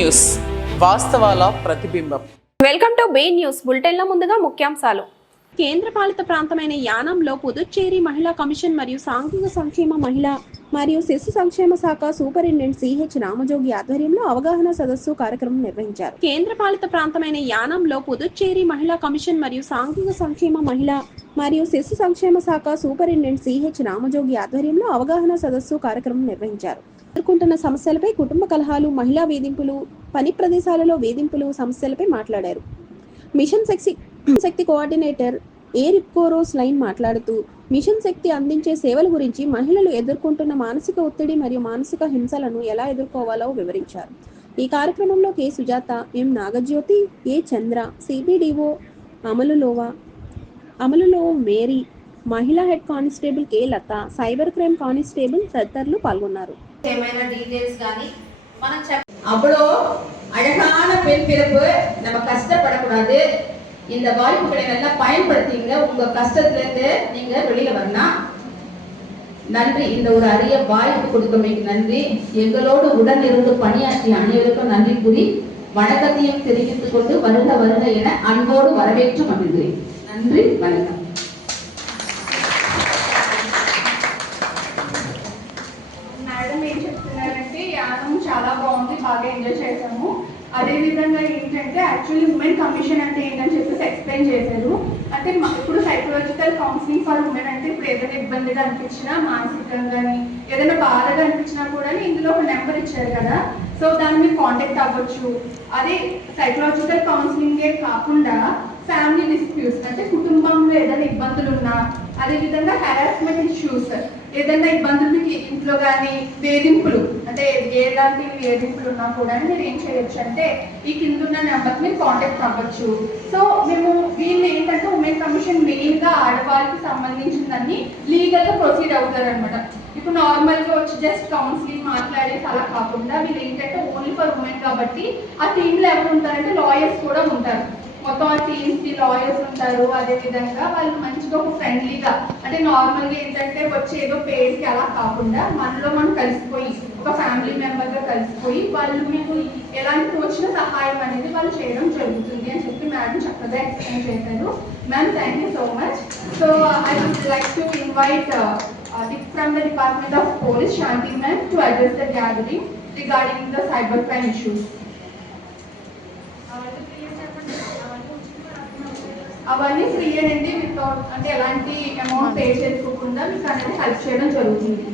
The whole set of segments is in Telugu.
న్యూస్, వాస్తవాల ప్రతిబింబం. వెల్కమ్ టు బి న్యూస్ బులెటిన్లో ముందుగా ముఖ్యాంశాలు. కేంద్రపాలిత ప్రాంతమైన యానాంలో పుదుచ్చేరి మహిళా కమిషన్ మరియు సాంఘిక సంక్షేమ మహిళా మరియు శిశు సంక్షేమ శాఖ సూపరింటెండెంట్ సిహెచ్ రామజోగి ఆధ్వర్యంలో అవగాహన సదస్సు కార్యక్రమం నిర్వహించారు. కేంద్రపాలిత ప్రాంతమైన యానాంలో పుదుచ్చేరి మహిళా కమిషన్ మరియు సాంఘిక సంక్షేమ మహిళా మరియు శిశు సంక్షేమ శాఖ సూపరింటెండెంట్ సిహెచ్ రామజోగి ఆధ్వర్యంలో అవగాహన సదస్సు కార్యక్రమం నిర్వహించారు. ఎదుర్కొంటున్న సమస్యలపై, కుటుంబ కలహాలు, మహిళా వేధింపులు, పని ప్రదేశాలలో వేధింపులు సమస్యలపై మాట్లాడారు. మిషన్ శక్తి కోఆర్డినేటర్ ఏ రిప్కోరోస్ లైన్ మాట్లాడుతూ మిషన్ శక్తి అందించే సేవల గురించి, మహిళలు ఎదుర్కొంటున్న మానసిక ఒత్తిడి మరియు మానసిక హింసలను ఎలా ఎదుర్కోవాలో వివరించారు. ఈ కార్యక్రమంలో కె సుజాత, ఎం నాగజ్యోతి, ఏ చంద్ర, సిబిడిఓ అమలులో మేరీ, మహిళా హెడ్ కానిస్టేబుల్ కె లత, సైబర్ క్రైమ్ కానిస్టేబుల్ తదితరులు పాల్గొన్నారు. அவ்வளோ அழகான பெண் பிறப்பு. நம்ம கஷ்டப்படக்கூடாது. இந்த வாய்ப்புகளை நல்லா பயன்படுத்திங்க. உங்க கஷ்டத்துல இருந்து நீங்க வெளியில வரணும். நன்றி. இந்த ஒரு அரிய வாய்ப்பு கொடுத்தமைக்கு நன்றி. எங்களோடு உடன் இருந்து பணியாற்றிய அனைவருக்கும் நன்றி கூறி வணக்கத்தையும் தெரிவித்துக் கொண்டு வருக வருக என அன்போடு வரவேற்று மகிழ்கிறேன். நன்றி, வணக்கம். చాలా బాగుంది, బాగా ఎంజాయ్ చేసాము. అదేవిధంగా ఏంటంటే యాక్చువల్లీ ఉమెన్ కమిషన్ అంటే ఏంటని చెప్పేసి ఎక్స్ప్లెయిన్ చేశారు. అంటే ఇప్పుడు సైకలాజికల్ కౌన్సిలింగ్ ఫర్ ఉమెన్ అంటే ఇప్పుడు ఏదైనా ఇబ్బందిగా అనిపించినా, మానసికంగా ఏదైనా బాధగా అనిపించినా కూడా ఇందులో ఒక నెంబర్ ఇచ్చారు కదా, సో దాన్ని మీరు కాంటాక్ట్ అవ్వచ్చు. అదే సైకలాజికల్ కౌన్సిలింగే కాకుండా ఫ్యామిలీ డిస్ప్యూట్స్ అంటే కుటుంబంలో ఏదైనా ఇబ్బందులు ఉన్నా, అదేవిధంగా హెరాస్మెంట్ ఇష్యూస్, ఏదైనా ఇబ్బందులు మీకు ఇంట్లో కానీ వేధింపులు అంటే ఎలాంటి వేధింపులు ఉన్నా కూడా మీరు ఏం చేయొచ్చు అంటే ఈ కింద ఉన్న నెంబర్కి మీరు కాంటాక్ట్ అవ్వచ్చు. సో మేము వీళ్ళు ఏంటంటే ఉమెన్ కమిషన్ మెయిన్గా ఆడవాళ్ళకి సంబంధించిందని లీగల్గా ప్రొసీడ్ అవుతారు అనమాట. ఇప్పుడు నార్మల్గా వచ్చి జస్ట్ కౌన్సిలింగ్ మాట్లాడేసి అలా కాకుండా వీళ్ళు ఏంటంటే ఓన్లీ ఫర్ ఉమెన్ కాబట్టి ఆ టీంలో ఎవరు ఉంటారంటే లాయర్స్ కూడా ఉంటారు. మొత్తం ఆ టీమ్స్కి లాయర్స్ ఉంటారు. అదేవిధంగా వాళ్ళు మంచిగా ఒక ఫ్రెండ్లీగా అంటే నార్మల్గా ఏంటంటే వచ్చి ఏదో పేరుకి అలా కాకుండా మనలో మనం కలిసిపోయి ఒక ఫ్యామిలీ మెంబర్గా కలిసిపోయి వాళ్ళు మీకు ఎలాంటి వచ్చిన సహాయం అనేది వాళ్ళు చేయడం జరుగుతుంది అని చెప్పి మేడం చక్కగా ఎక్స్ప్లెయిన్ చేశారు. Ma'am, thank you so much. So I would like to invite from the department of police Shanti ma'am to address the gathering regarding the cyber crime issues. అవన్నీ ఫ్రీ అనేది వితౌట్ అంటే ఎలాంటి అమౌంట్ పే చేసుకోకుండా మీకు అనేది హెల్ప్ చేయడం జరుగుతుంది.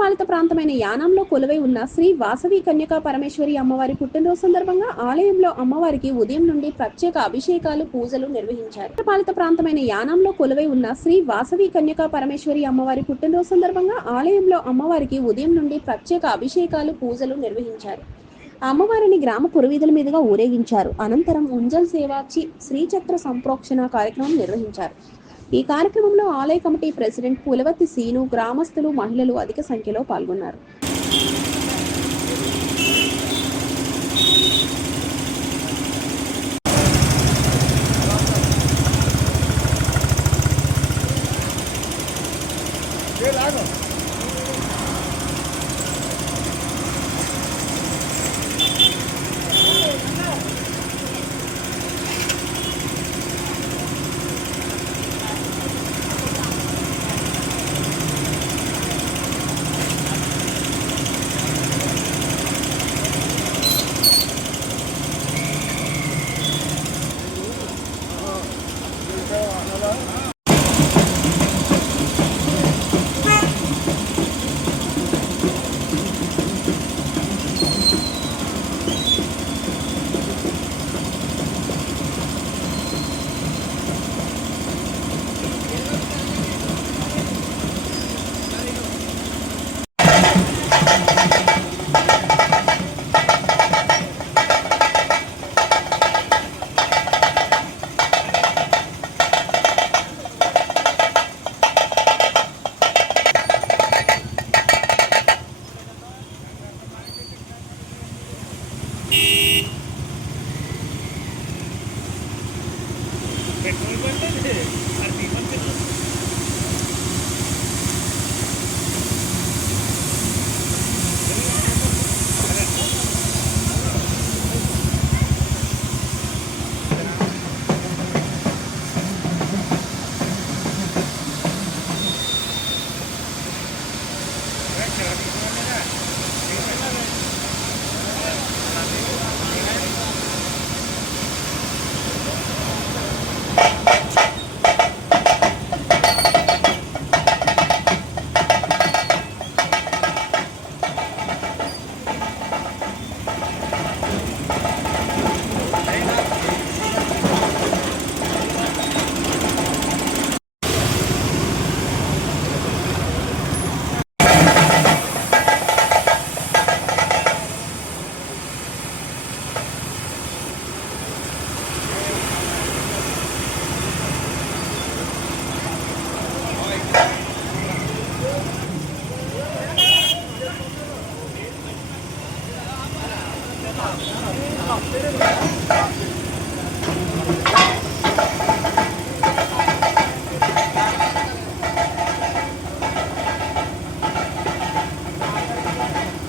పాలిత ప్రాంతమైన యానాంలో కొలువై ఉన్న శ్రీ వాసవి కన్యకా పరమేశ్వరి అమ్మవారి పుట్టినరోజు సందర్భంగా ఆలయంలో అమ్మవారికి ఉదయం నుండి ప్రత్యేక అభిషేకాలు, పూజలు నిర్వహించారు. పాలిత ప్రాంతమైన యానాంలో కొలువై ఉన్న శ్రీ వాసవి కన్యకా పరమేశ్వరి అమ్మవారి పుట్టినరోజు సందర్భంగా ఆలయంలో అమ్మవారికి ఉదయం నుండి ప్రత్యేక అభిషేకాలు, పూజలు నిర్వహించారు. అమ్మవారిని గ్రామ పురవీధుల మీదుగా ఊరేగించారు. అనంతరం ఉంజల్ సేవాచి శ్రీచక్ర సంప్రోక్షణ కార్యక్రమం నిర్వహించారు. ఈ కార్యక్రమంలో ఆలయ కమిటీ ప్రెసిడెంట్ పులవతి సీను, గ్రామస్తులు, మహిళలు అధిక సంఖ్యలో పాల్గొన్నారు.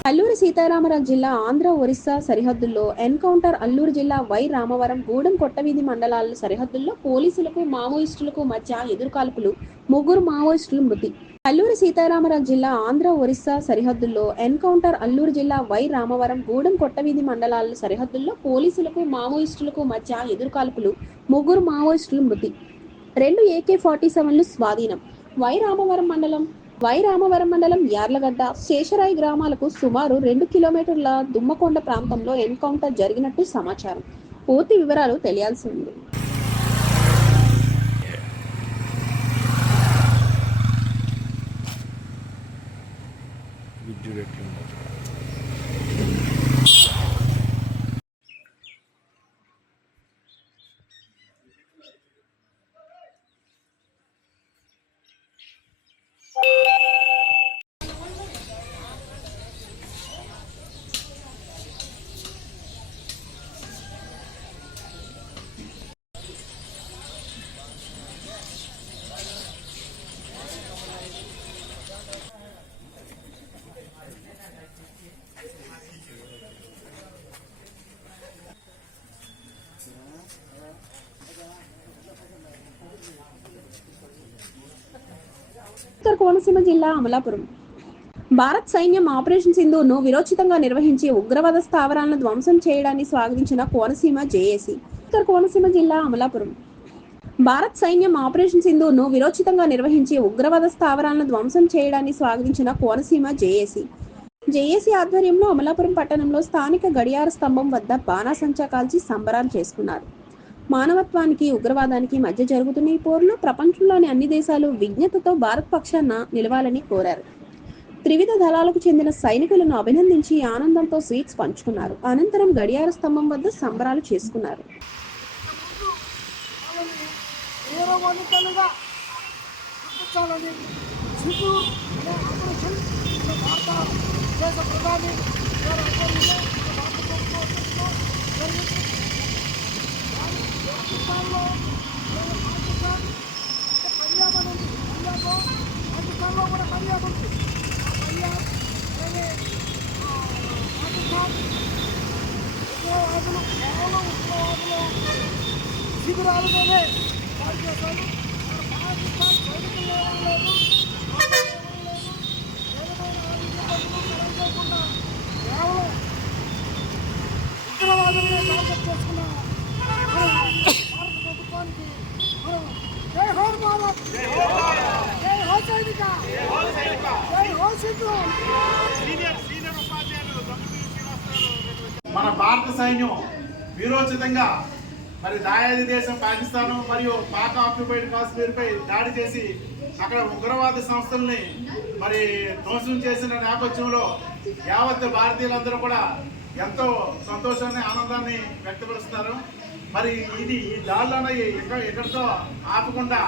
అల్లూరి సీతారామరాజు జిల్లా ఆంధ్ర ఒరిస్సా సరిహద్దుల్లో ఎన్కౌంటర్. అల్లూరు జిల్లా వై రామవరం గూడెం కొట్టవీధి మండలాల సరిహద్దుల్లో పోలీసులకు మావోయిస్టులకు మధ్య ఎదురుకాల్పులు. 3 మావోయిస్టులు మృతి. అల్లూరి సీతారామరాజు జిల్లా ఆంధ్ర ఒరిస్సా సరిహద్దుల్లో ఎన్కౌంటర్. అల్లూరు జిల్లా వై రామవరం గూడెం కొట్టవీధి మండలాల సరిహద్దుల్లో పోలీసులకు మావోయిస్టులకు మధ్య ఎదురుకాల్పులు. 3 మావోయిస్టులు మృతి. 2 AK-47లు స్వాధీనం. వై రామవరం మండలం యార్లగడ్డ, శేషరాయి గ్రామాలకు సుమారు 2 కిలోమీటర్ల దుమ్మకొండ ప్రాంతంలో ఎన్కౌంటర్ జరిగినట్టు సమాచారం. పూర్తి వివరాలు తెలియాల్సి ఉంది. ఉత్తర కోనసీమ జిల్లా అమలాపురం. భారత్ సైన్యం ఆపరేషన్ సింధూర్ను విరోచితంగా నిర్వహించి ఉగ్రవాద స్థావరాలను ధ్వంసం చేయడాన్ని స్వాగతించిన కోనసీమ జేఏసీ. ఉత్తర కోనసీమ జిల్లా అమలాపురం. భారత్ సైన్యం ఆపరేషన్ సింధూర్ను విరోచితంగా నిర్వహించి ఉగ్రవాద స్థావరాలను ధ్వంసం చేయడాన్ని స్వాగతించిన కోనసీమ జేఏసీ. జేఏసీ ఆధ్వర్యంలో అమలాపురం పట్టణంలో స్థానిక గడియార స్తంభం వద్ద బాణాసంచా కాల్చి సంబరాలు చేసుకున్నారు. మానవత్వానికి ఉగ్రవాదానికి మధ్య జరుగుతున్న ఈ పోరులో ప్రపంచంలోని అన్ని దేశాలు విజ్ఞతతో భారత్ పక్షాన నిలవాలని కోరారు. త్రివిధ దళాలకు చెందిన సైనికులను అభినందించి ఆనందంతో స్వీట్స్ పంచుకున్నారు. అనంతరం గడియార స్తంభం వద్ద సంబరాలు చేసుకున్నారు. శిబిరాలుగానే పాటు చేశారు. పాకిస్తాన్ సైనికులు లేదు, చేయకుండా కేవలం ఉగ్రవాదులనే టార్గెట్ చేసుకున్న భారత ప్రభుత్వానికి మనం జై హో భారత్, జై హో సైనిక, జై హో సింధు. మన భారత సైన్యం వీరోచితంగా మరి దాయాది దేశం పాకిస్తాన్ మరియు పాక్ ఆక్యుపైడ్ కాశ్మీర్పై దాడి చేసి అక్కడ ఉగ్రవాద సంస్థల్ని మరి ధ్వంసం చేసిన నేపథ్యంలో యావత్ భారతీయులందరూ కూడా ఎంతో సంతోషాన్ని ఆనందాన్ని వ్యక్తపరుస్తున్నారు. మరి ఈ దాడులను ఎక్కడితో ఆపకుండా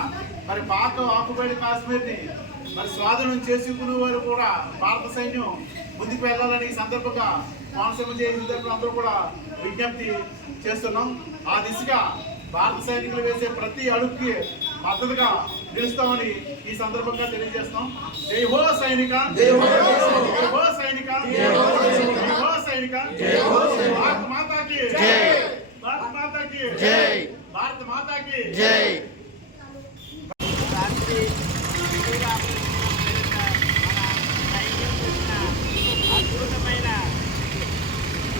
మరి పాక్ ఆక్యుపైడ్ కాశ్మీర్ని మరి స్వాధీనం చేసుకునే వారు కూడా భారత సైన్యం ముందుకు వెళ్ళాలని ఈ సందర్భంగా కోనసీమ జేఏసీ అందరూ కూడా విజ్ఞప్తి చేస్తున్నాం. ఆ దిశగా భారత సైనికులు వేసే ప్రతి అడుగుకి మద్దతుగా నిలుస్తామని ఈ సందర్భంగా తెలియజేస్తాం. జై హో సైనిక, జై హో సైనిక, జై హో సైనిక, భారత మాతాకి జై, భారత మాతాకి జై, భారత మాతాకి జై. అద్భుతమైన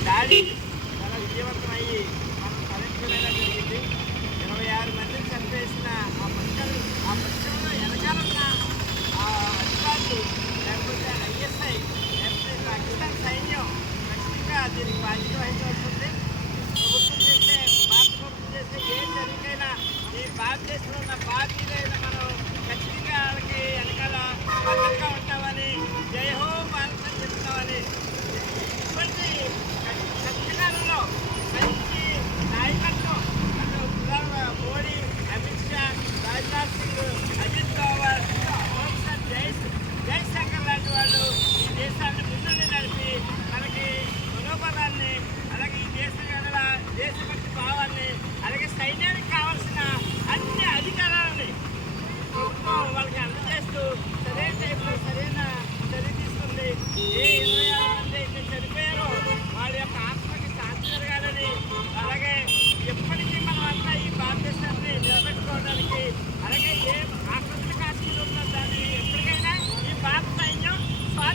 దాడి చాలా విజయవంతమయ్యి మనం సాధించడం జరిగింది. 26 మందిని చంపేసిన ఆ పక్షంలో వెనకాలన్న ఆ అధికారులు లేకపోతే ఐఎస్ఐ లేకపోతే పాకిస్తాన్ సైన్యం ఖచ్చితంగా దీనికి బాధ్యత వహించవలసి ఉంది. ప్రభుత్వం చేసే భారత ప్రభుత్వం చేసే ఏ చర్యకైనా ఈ భారతదేశంలో ఉన్న భారతీయులైన మనం ఖచ్చితంగా వాళ్ళకి వెనకాల భద్రంగా ఉంటామని, జై హో భారత్ అని చెప్తామని ఇప్పటికీ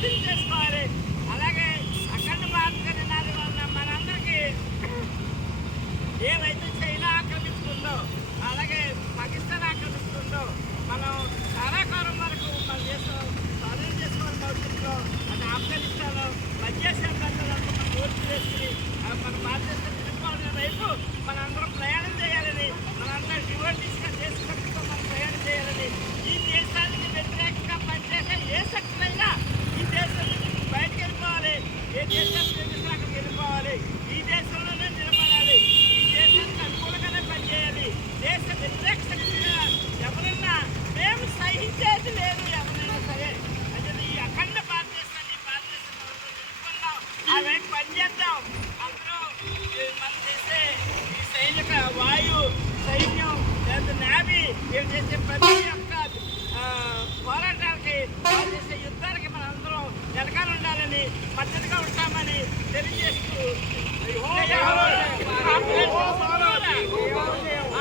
సాధన చేసుకోవాలి. అలాగే అఖండ భారత నినాది వలన మనందరికీ ఏవైతే చైనా ఆక్రమిస్తుందో, అలాగే పాకిస్తాన్ ఆక్రమిస్తుందో, మనం ధారాకారం వరకు మన దేశం స్వాధీనం చేసుకోవాలి. భవిష్యత్తులో అది ఆఫ్ఘనిస్తాన్ మధ్యాశాంతాలను మనం ఓర్చి వేసుకుని మన భారతదేశం నిలుపుకోవాలనే వైపు మనందరం ప్రయాణం చేయాలని, మనందరం డివోటీస్గా దేశభక్తితో మనం ప్రయాణం చేయాలని, ఈ దేశానికి వ్యతిరేకంగా పనిచేసే ఏ శక్తులైనా ఈ దేశం నుంచి బయటకు వెళ్ళిపోవాలి. ఏ దేశానికి నిర్మిస్తే అక్కడికి వెళ్ళిపోవాలి. ఈ దేశంలోనే నిలబడాలి. ఈ దేశానికి అనుకూలంగానే పనిచేయాలి. దేశ వ్యతిరేక శక్తిగా ఎవరన్నా మేము సహించేది లేదు. ఎవరైనా సరే అంటే ఈ అఖండ భారతదేశాన్ని నిలుపుకుందాం. ఆ వైపు పనిచేద్దాం. అందరూ మనం చేసే ఈ సైనిక వాయు సైన్యం లేదా నేవీ వీళ్ళు చేసే ప్రతి ఒక్క పోరాటాలకి, వాళ్ళు చేసే యుద్ధాలకి మనం అందరం వెనకాల ఉండాలని, మద్దతుగా ఉంటామని తెలియజేస్తూ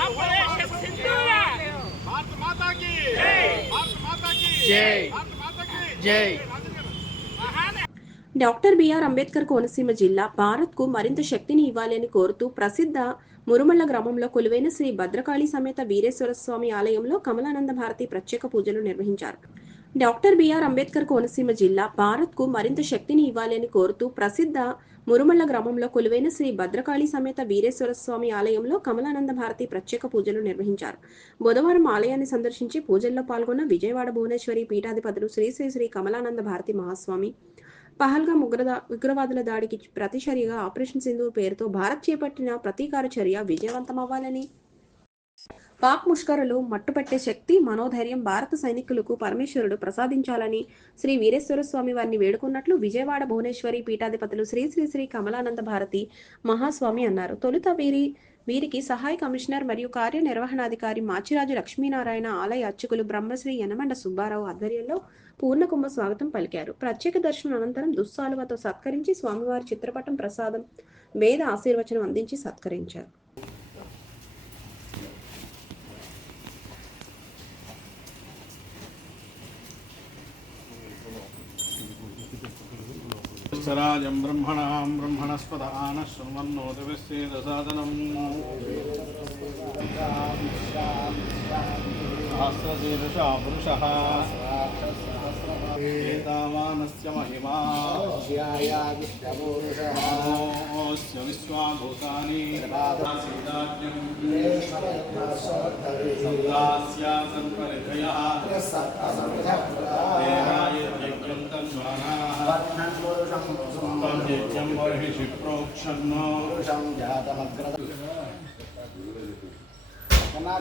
ఆపరేషన్ సింధూర భారత మాతాకి భారత మాతాకి జై. భారత మాతాకి జై. మహాన్ డాక్టర్ బిఆర్ అంబేద్కర్ కోనసీమ జిల్లా భారత్కు మరింత శక్తిని ఇవ్వాలి అని కోరుతూ ప్రసిద్ధ మురుమళ్ళ గ్రామంలో కొలువైన శ్రీ భద్రకాళి సమేత వీరేశ్వర స్వామి ఆలయంలో కమలానంద భారతి ప్రత్యేక పూజలు నిర్వహించారు. డాక్టర్ బిఆర్ అంబేద్కర్ కోనసీమ జిల్లా భారత్కు మరింత శక్తిని ఇవ్వాలి అని కోరుతూ ప్రసిద్ధ మురుమళ్ళ గ్రామంలో కొలువైన శ్రీ భద్రకాళి సమేత వీరేశ్వర స్వామి ఆలయంలో కమలానంద భారతి ప్రత్యేక పూజలు నిర్వహించారు. బుధవారం ఆలయాన్ని సందర్శించి పూజల్లో పాల్గొన్న విజయవాడ భువనేశ్వరి పీఠాధిపతులు శ్రీ శ్రీ శ్రీ కమలానంద భారతి మహాస్వామి పహల్గా ఉగ్రవాదుల దాడికి ప్రతిచర్యగా ఆపరేషన్ సింధూర్ పేరుతో భారత్ చేపట్టిన ప్రతీకార చర్య విజయవంతమవ్వాలని, పాక్ ముష్కరులు మట్టుపట్టే శక్తి, మనోధైర్యం భారత సైనికులకు పరమేశ్వరుడు ప్రసాదించాలని శ్రీ వీరేశ్వర స్వామి వారిని వేడుకున్నట్లు విజయవాడ భువనేశ్వరి పీఠాధిపతులు శ్రీ శ్రీ శ్రీ కమలానంద భారతి మహాస్వామి అన్నారు. తొలుత వీరికి సహాయ కమిషనర్ మరియు కార్యనిర్వహణాధికారి మాచిరాజు లక్ష్మీనారాయణ, ఆలయ అర్చకులు బ్రహ్మశ్రీ యనమండ సుబ్బారావు ఆధ్వర్యంలో పూర్ణకుంభ స్వాగతం పలికారు. ప్రత్యేక దర్శనం అనంతరం దుస్సాలువతో సత్కరించి స్వామివారి చిత్రపటం ప్రసాదం వేద ఆశీర్వచనం అందించి సత్కరించారు. స్వరాజం బ్రహ్మణాం బ్రహ్మణస్పద ఆనః శృణ్వన్నోతిభిశ్చేదసాదనం సహస్రశీర్షా పురుషः ఏతావానస్య మహిమా ఓస్య విశ్వాభూతాని సందాస్యాసన్ పరిధయః దేహాయ యజ్ఞం తన్వానాః యజ్ఞం బర్హిషి ప్రోక్షన్నో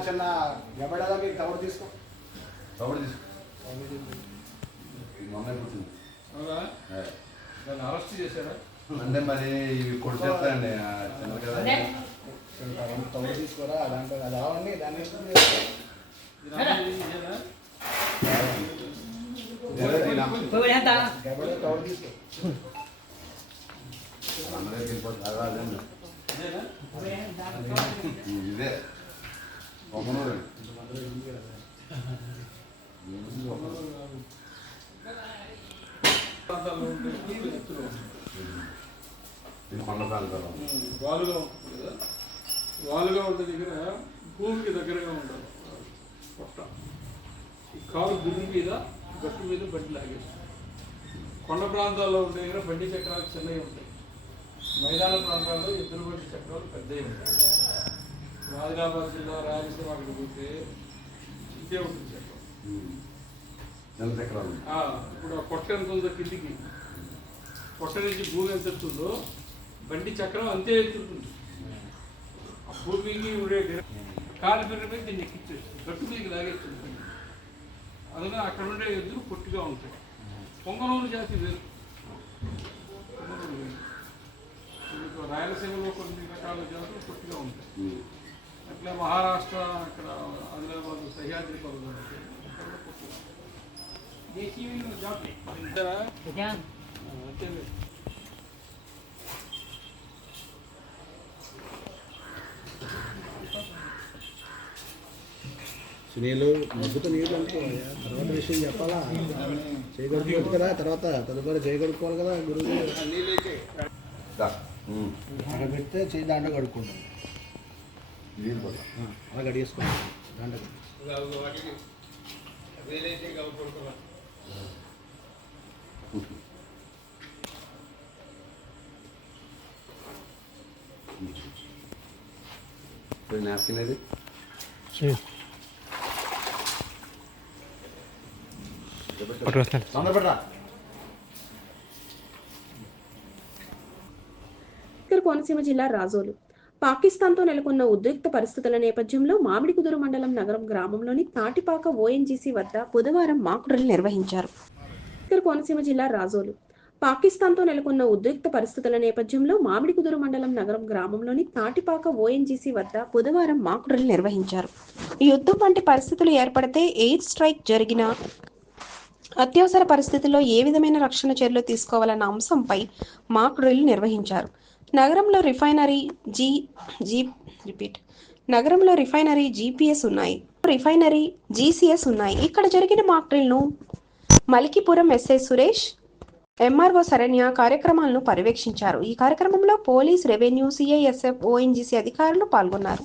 చిన్న ఎవడదా మీరు కవర్ తీసుకో దాన్ని అరెస్ట్ చేశారా? అంటే మరి ఇవి కొట్టేస్తాయండి చిన్న కదా కవర్ తీసుకోరా దాంట్లో అది రావండి దాన్ని కవర్ తీసుకో ఇదే ఒకనూరు కొండ ప్రాంతాలు వాలుగా ఉంటుంది కదా, వాలుగా ఉండే దగ్గర భూమికి దగ్గరగా ఉండాలి పొట్ట. ఈ కారు గుడి మీద గట్టు మీద బండి లాగేస్తుంది. కొండ ప్రాంతాల్లో ఉండే దగ్గర బండి చక్రాలు చిన్నవి ఉంటాయి. మైదాన ప్రాంతాల్లో ఎదురు బండి చక్రాలు పెద్దవి ఉంటాయి. ఆదిలాబాద్ జిల్లా రాయలసీమ అక్కడికి పోతే ఇదే ఉంటుంది చక్రం. చక్రాలు ఇప్పుడు ఆ పొట్ట ఎంత ఉందో కిందికి, పొట్ట నుంచి భూమి ఎంత ఎత్తుందో బండి చక్రం అంతే ఎత్తుంటుంది. ఆ భూమికి ఉండే కాలు పిల్లపై దీన్ని ఎక్కించేస్తుంది, గట్టు మీదకి లాగేస్తుంది. అందులో అక్కడ ఉండే ఎద్దులు పొట్టిగా ఉంటాయి. పొంగనూరు జాతి వేరు. రాయలసీమలో కొన్ని రకాల జాతులు పొట్టిగా ఉంటాయి. అట్లా మహారాష్ట్ర అక్కడ ఆదిలాబాద్ సహ్యాద్రి పర్వతం పొట్టిగా దేశీయ జాతి అంతే. సునీలు మగ్గుతో నీళ్ళు అనుకోవాలి, తర్వాత విషయం చెప్పాలా, చేయగలుగుతుంది కదా, తర్వాత తదుపరి చేయగలుగుకోవాలి కదా గురువు. అక్కడ పెడితే చేయి దాంట్లో కడుక్కుంటాం, అలా కడిగేసుకోండి దాంట్లో. నాప్కిన్ అది తొందరపడరా. కోనసీమ జిల్లా రాజోలు పాకిస్తాన్తో నెలకొన్న ఉద్రిక్త పరిస్థితుల నేపథ్యంలో మామిడికుదురు మండలం నగరం గ్రామంలోని తాటిపాక ఓఎన్జీసీ వద్ద బుధవారం మాక్ డ్రిల్ నిర్వహించారు. కోనసీమ జిల్లా రాజోలు పాకిస్తాన్తో నెలకొన్న ఉద్రిక్త పరిస్థితుల నేపథ్యంలో మామిడికుదురు మండలం నగరం గ్రామంలోని తాటిపాక ఓఎన్జీసీ వద్ద బుధవారం మాక్ డ్రిల్ నిర్వహించారు. ఈ యుద్ధం వంటి పరిస్థితులు ఏర్పడితే ఎయిర్ స్ట్రైక్ జరిగిన అత్యవసర పరిస్థితుల్లో ఏ విధమైన రక్షణ చర్యలు తీసుకోవాలన్న అంశంపై మాక్ డ్రిల్ నిర్వహించారు. నగరంలో రిఫైనరీ జీపీఎస్ ఉన్నాయి, రిఫైనరీ జీసీఎస్ ఉన్నాయి. ఇక్కడ జరిగిన మాక్ డ్రిల్ను మలికిపురం ఎస్ఐ సురేష్, ఎంఆర్ఓ శరణ్య కార్యక్రమాలను పర్యవేక్షించారు. ఈ కార్యక్రమంలో పోలీస్, రెవెన్యూ, సిఐఎస్ఎఫ్, ఓఎన్జీసీ అధికారులు పాల్గొన్నారు.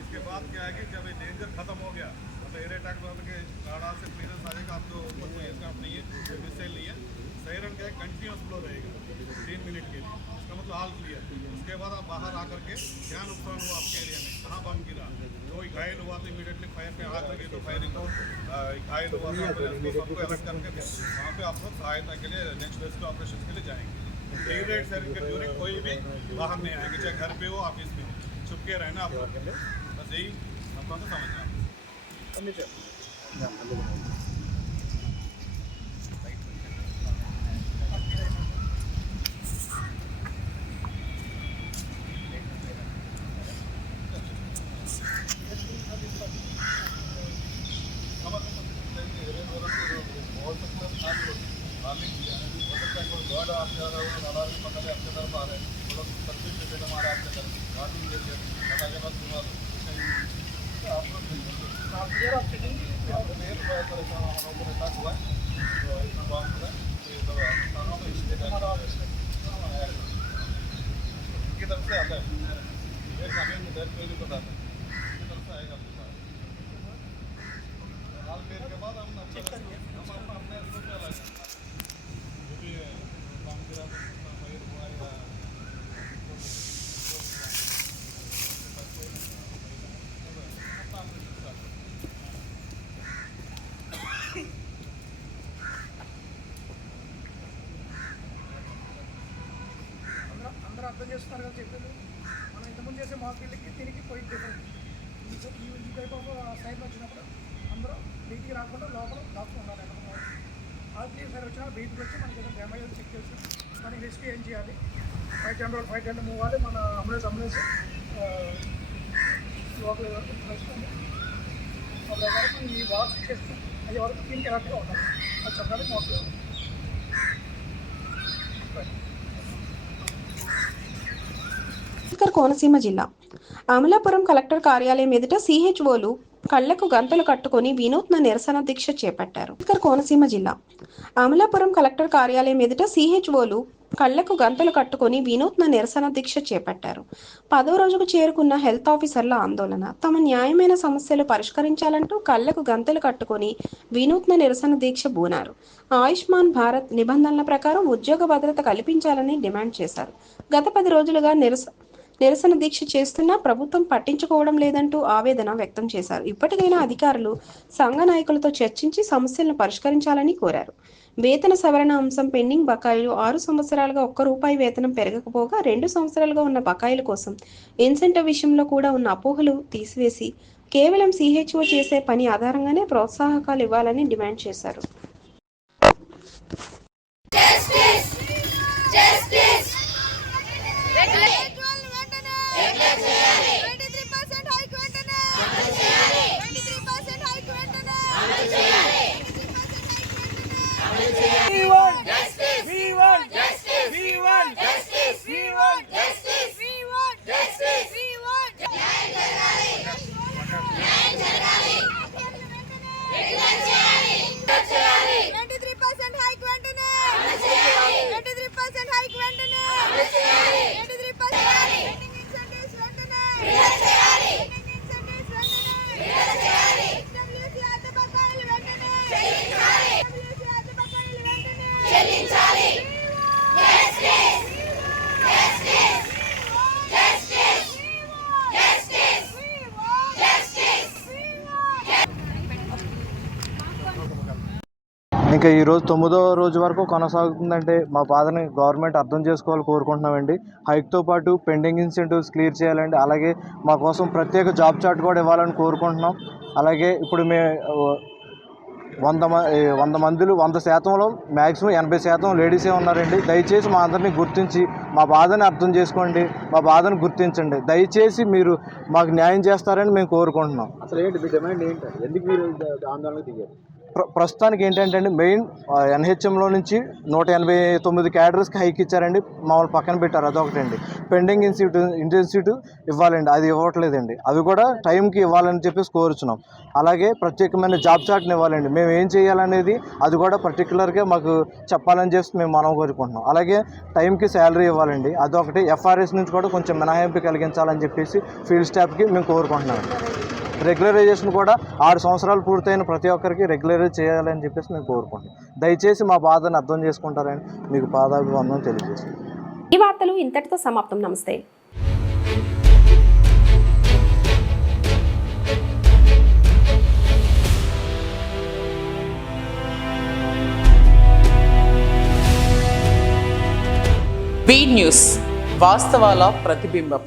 इसके बाद क्या है कि जब ये डेंजर खत्म हो गया, मतलब एयर अटैक के राडार से क्लियरेंस आ जाएगा, आपको ऊपर कोई एयरक्राफ्ट नहीं है, कोई मिसाइल नहीं है, सायरन क्या है कंटिन्यूस फ्लो रहेगा 3 मिनट के लिए, इसका मतलब ऑल क्लियर। उसके बाद आप बाहर आकर के क्या नुकसान हुआ आपके एरिया में, कहाँ बम गिरा, कोई घायल हुआ तो इमीडिएटली फायर पे आग लगे तो फायरिंग हो, घायल हुआ तो सबको अलग करके वहाँ पे आप लोग सहायता के लिए नेक्स्ट रेस्क्यू ऑपरेशन के लिए जाएंगे। ड्यूरेट सायरन के ड्यूरिंग कोई भी बाहर नहीं आएंगे, चाहे घर पे हो ऑफिस में, छुप के रहना आप लोग, बस यही आपको समझना। అందరూ అర్థం చేస్తున్నారు కదా చెప్పేది. మనం ఇంతకుముందు చేసే మాకెళ్ళకి దీనికి పోయి డిఫరెంట్. ఈ టైప్ ఆఫ్ సైడ్ వచ్చినప్పుడు అందరూ బయటికి రాకుండా లోపల దాచుకుని ఉండాలి. ఆర్టీ సైడ్ వచ్చినా బయటికి వచ్చి మనకి ఏదైనా డ్యామేజ్ చెక్ చేసి మనకి రెస్క్యూ ఏం చేయాలి, 5 మూవ్ అవ్వాలి, మన అంబులెన్స్ లోపల వస్తుంది. అప్పుడు వరకు ఈ వాక్ చేస్తే అది వరకు దీనికి హ్యాపీగా ఉండాలి. అది చెప్పడానికి మాకు కోనసీమ జిల్లా అమలాపురం కలెక్టర్ కార్యాలయం ఎదుట సిహెచ్ఓలు కళ్లకు గంతలు కట్టుకుని వినూత్న నిరసన దీక్ష చేపట్టారు. కోనసీమ జిల్లా అమలాపురం కలెక్టర్ కార్యాలయం ఎదుట సిహెచ్ఓలు కళ్లకు గంతలు కట్టుకుని వినూత్న నిరసన దీక్ష చేపట్టారు. 10వ రోజుకు చేరుకున్న హెల్త్ ఆఫీసర్ల ఆందోళన. తమ న్యాయమైన సమస్యలు పరిష్కరించాలంటూ కళ్లకు గంతలు కట్టుకుని వినూత్న నిరసన దీక్ష బూనారు. ఆయుష్మాన్ భారత్ నిబంధనల ప్రకారం ఉద్యోగ భద్రత కల్పించాలని డిమాండ్ చేశారు. గత 10 రోజులుగా నిరసన దీక్ష చేస్తున్నా ప్రభుత్వం పట్టించుకోవడం లేదంటూ ఆవేదన వ్యక్తం చేశారు. ఇప్పటికైనా అధికారులు సంఘ నాయకులతో చర్చించి సమస్యలను పరిష్కరించాలని కోరారు. వేతన సవరణ అంశం పెండింగ్ బకాయిలు 6 సంవత్సరాలుగా ₹1 వేతనం పెరగకపోగా 2 సంవత్సరాలుగా ఉన్న బకాయిల కోసం ఇన్సెంటివ్ విషయంలో కూడా ఉన్న అపోహలు తీసివేసి కేవలం CHO చేసే పని ఆధారంగానే ప్రోత్సాహకాలు ఇవ్వాలని డిమాండ్ చేశారు. ఇంకా ఈరోజు 9వ రోజు వరకు కొనసాగుతుందంటే మా బాధని గవర్నమెంట్ అర్థం చేసుకోవాలని కోరుకుంటున్నామండి. హైక్తో పాటు పెండింగ్ ఇన్సెంటివ్స్ క్లియర్ చేయాలండి. అలాగే మా కోసం ప్రత్యేక జాబ్ చార్ట్ కూడా ఇవ్వాలని కోరుకుంటున్నాం. అలాగే ఇప్పుడు మేము 100 మందిలో 100%లో మ్యాక్సిమం 80% లేడీసే ఉన్నారండి. దయచేసి మా అందరినీ గుర్తించి మా బాధని అర్థం చేసుకోండి, మా బాధను గుర్తించండి. దయచేసి మీరు మాకు న్యాయం చేస్తారని మేము కోరుకుంటున్నాం. అసలు ఏంటి మీ డిమాండ్ ఏంటి? ఎందుకు మీరు ఆందోళనకు దిగారు? ప్రస్తుతానికి ఏంటంటే అండి, మెయిన్ NHMలో నుంచి 189 క్యాడర్స్కి హైక్ ఇచ్చారండి. మామూలు పక్కన పెట్టారు, అదొకటండి. పెండింగ్ ఇంటెన్సివ్ ఇవ్వాలండి, అది ఇవ్వట్లేదండి. అవి కూడా టైంకి ఇవ్వాలని చెప్పేసి కోరుచున్నాం. అలాగే ప్రత్యేకమైన జాబ్ చార్ట్ని ఇవ్వాలండి. మేము ఏం చేయాలనేది అది కూడా పర్టికులర్గా మాకు చెప్పాలని చెప్పి మేము మనం కోరుకుంటున్నాం. అలాగే టైంకి శాలరీ ఇవ్వాలండి, అదొకటి. FRS నుంచి కూడా కొంచెం మినహాయింపు కలిగించాలని చెప్పేసి ఫీల్డ్ స్టాఫ్కి మేము కోరుకుంటున్నాం. రెగ్యులరైజేషన్ కూడా 6 సంవత్సరాలు పూర్తయిన ప్రతి ఒక్కరికి రెగ్యులరైజ్ చేయాలని చెప్పేసి మేము కోరుకుంటున్నాం. దయచేసి మా బాధను అర్థం చేసుకుంటారని మీకు పాదాభివందనం తెలియజేస్తున్నాం. ఈ వార్తలు ఇంతటితో సమాప్తం. నమస్తే. బీ న్యూస్, వాస్తవాల ప్రతిబింబం.